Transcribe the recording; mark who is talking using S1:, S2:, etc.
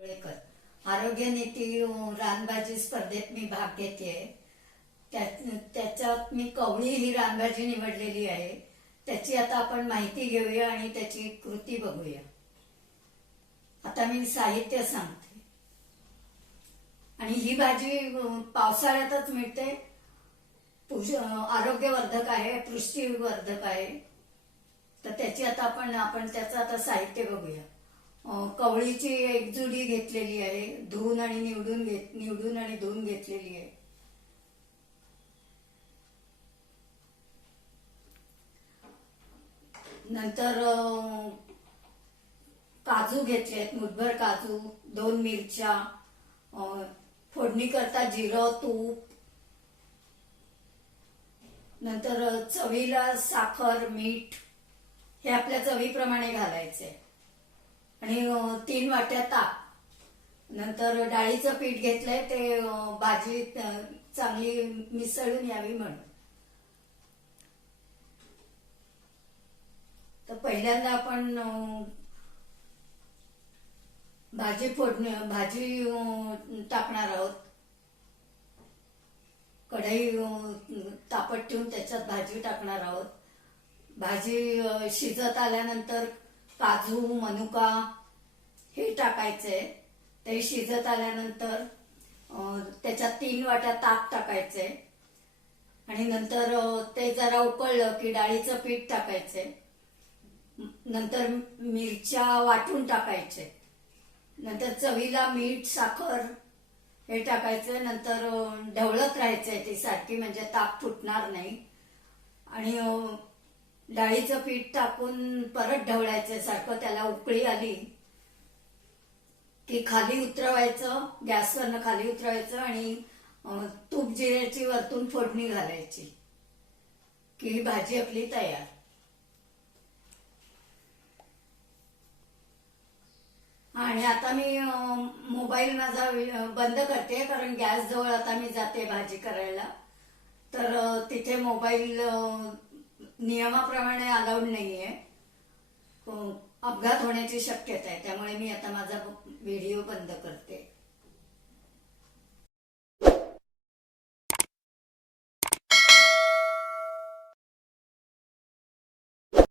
S1: आरोग्य नीती रानबाजी रानभाजी स्पर्धेत मी भाग घेते त्याच्यात मी कवळी ही रानभाजी निवडलेली आहे. त्याची आता आपण माहिती घेऊया आणि त्याची कृती बघूया. आता मी साहित्य सांगते. आणि ही भाजी पावसाळ्यातच मिळते. आरोग्यवर्धक आहे पृष्ठीवर्धक आहे. तर त्याची आता आपण आपण त्याचं आता साहित्य बघूया. कवळीची एक जुडी घेतलेली आहे धुवून आणि निवडून घेत निवडून आणि धुवून घेतलेली आहे. नंतर काजू घेतले आहेत मुठभर काजू दोन मिरच्या फोडणी करता जिरं तूप. नंतर चवीला साखर मीठ. हे आपल्या चवीप्रमाणे घालायचे. तीन वाट्या ताप नंतर डाळीचं पीठ घेतलंय ते भाजी चांगली मिसळून यावी म्हणून. तर पहिल्यांदा आपण भाजी फोडणी भाजी टाकणार आहोत. कढई अं, तापत ठेवून त्याच्यात भाजी टाकणार आहोत. भाजी शिजत आल्यानंतर काजू मनुका टाकायचे. ते शिजत आल्यानंतर त्याच्यात तीन वाट्या ताक टाकायचे. आणि नंतर ते जरा उकळलं की डाळीचं पीठ टाकायचे. नंतर मिरच्या वाटून टाकायचे. नंतर चवीला मीठ साखर हे टाकायचं. नंतर ढवळत राहायचंय ती सारखी म्हणजे ताक फुटणार नाही. आणि डाळीचं पीठ टाकून परत ढवळायचं. सारखं त्याला उकळी आली की खाली उतरवायचं गॅसवरनं खाली उतरवायचं आणि तूप जिऱ्याची वरतून फोडणी घालायची. की ही भाजी आपली तयार. आणि आता मी मोबाईल माझा बंद करते कारण गॅस जवळ आता मी जाते भाजी करायला. तर तिथे मोबाईल नियमाप्रमाणे अलाउड नाहीये. अपघात होण्याची शक्यता आहे. त्यामुळे मी आता माझा व्हिडिओ